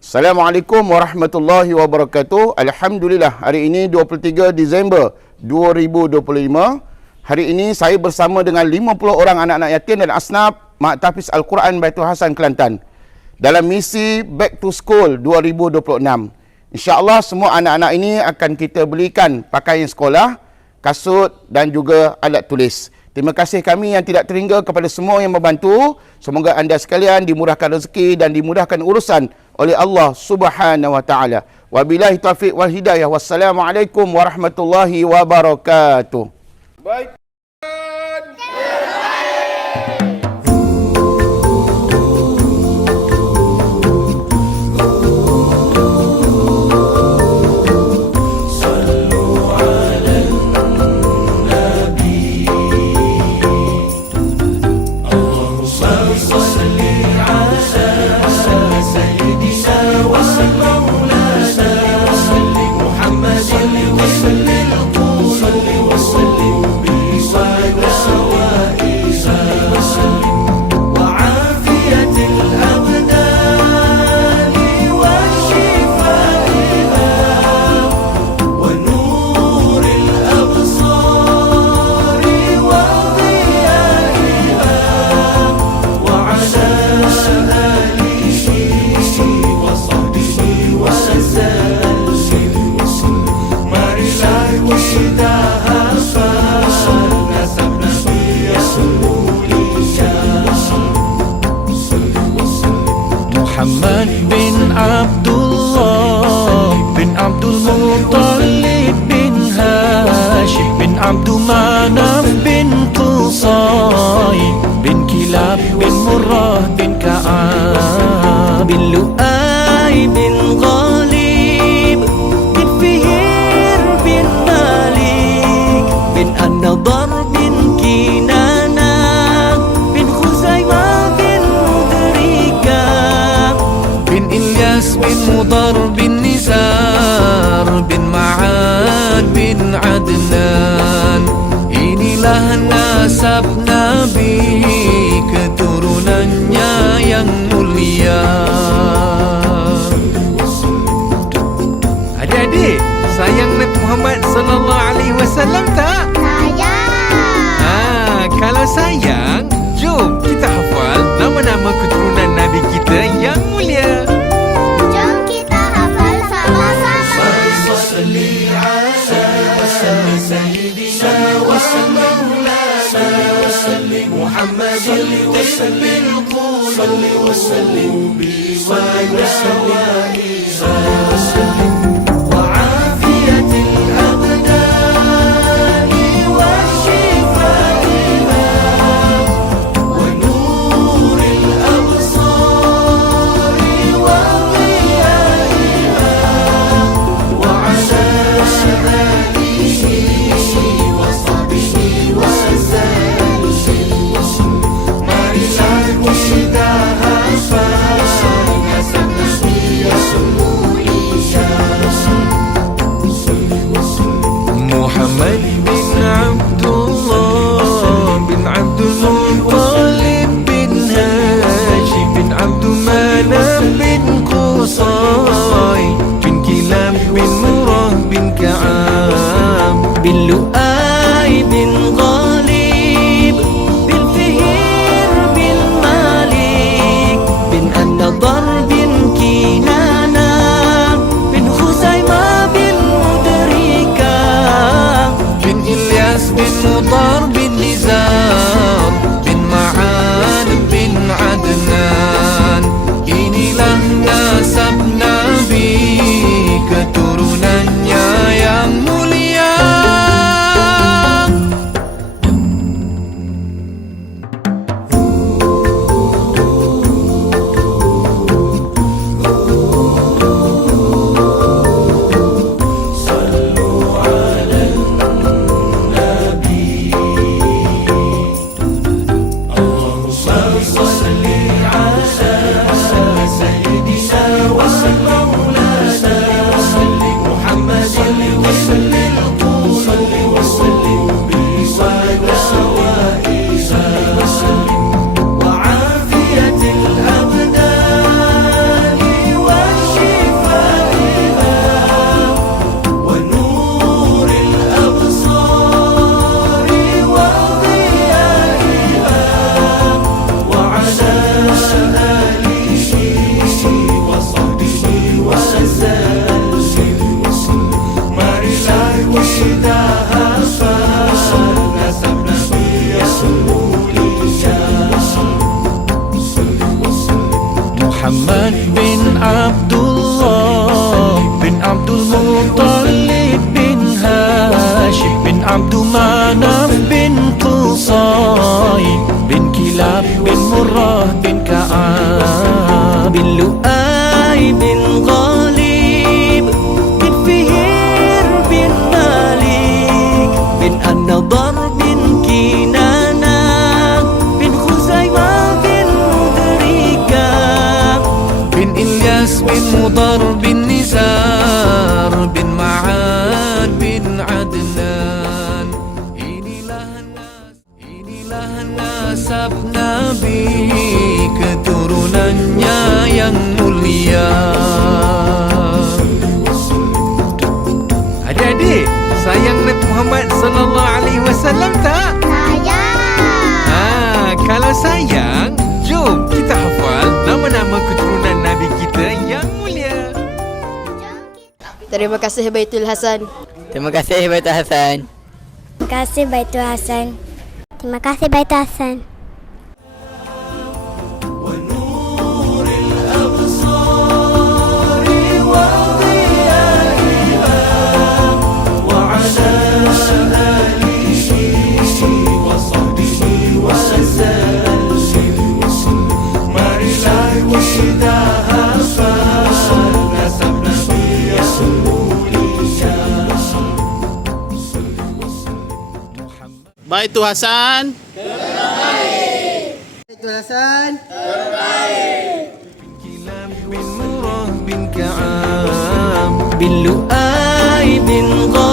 Assalamualaikum warahmatullahi wabarakatuh. Alhamdulillah, hari ini 23 Disember 2025. Hari ini saya bersama dengan 50 orang anak-anak yatim dan asnaf Mak Tahfiz Al-Quran Baitul Hasan Kelantan dalam misi Back to School 2026. InsyaAllah semua anak-anak ini akan kita belikan pakaian sekolah, kasut dan juga alat tulis. Terima kasih kami yang tidak terhingga kepada semua yang membantu. Semoga anda sekalian dimurahkan rezeki dan dimudahkan urusan oleh Allah Subhanahu wa taala. Wabillahi taufiq wal hidayah. Wassalamualaikum warahmatullahi wabarakatuh. Baik. Muhammad bin Abdullah bin Abdul Muttalib bin Hashim bin Abdul Manaf bin Qusay bin Kilab bin Murrah bin Ka'ab bin Lu'ay bin Ghalib bin Fihr bin Malik bin An-Nadar bin Kinana bin Khuzaimah bin Mudrika bin Ilyas bin Mudar bin Nizar bin Ma'ad bin Adnan. Inilah nasab Nabi, keturunannya yang mulia. Adik-adik, sayang Nabi Muhammad sallallahu alaihi wasallam tak? Sayang. Kalau sayang, jom kita hafal nama-nama keturunan Nabi kita yang mulia. Jom kita hafal sama-sama. Salli ala sayyidina wa maulana wa salli Muhammad wa sallim salli wa sallim bi wa sallim wa afiyatil abdani wa shifaiha wa nuril absari wa ضيائها وعلى آله وصحبه وسلم. Marilah kita hafal nasab Nabi yang mulia. Muhammad bin Abdullah bin Abdul Muttalib bin Hashim bin Abdul Manaf bin Qusay bin Kilab bin Murrah bin Ka'ab bin Lu'ay bin Ghalib bin Fihr bin Malik bin An-Nadar bin Kinana bin Khuzaimah bin Mudrika bin Ilyas bin Mudar bin Nizar bin Ma'ad bin Adnan. Inilah nasab Nabi, keturunannya yang mulia. وعافية الأبدان Abdullah bin Abdul Muttalib bin Hashim bin Abdul Manaf bin Qusay bin Kilab bin Murrah bin Ka'ab bin Lu'ay bin Ghalib bin Fihr bin Malik bin An-Nadar bin Kinana bin Khuzaimah bin Mudrika bin Ilyas bin Mudar bin Nizar bin Ma'ad bin Adnan. Inilah nasab Nabi, keturunannya yang mulia. Adik-adik, sayang Nabi Muhammad sallallahu alaihi wasallam tak? Sayang. Kalau sayang, jom kita hafal nama-nama keturunan Nabi kita yang mulia. Terima kasih Baitul Hasan. Terima kasih Baitul Hasan. Terima kasih Baitul Hasan. Terima kasih Baitul Hasan. Baitul Hasan. Baitul Hasan. Kilab bin Murrah bin Ka'ab bin Lu'ay bin Ghalib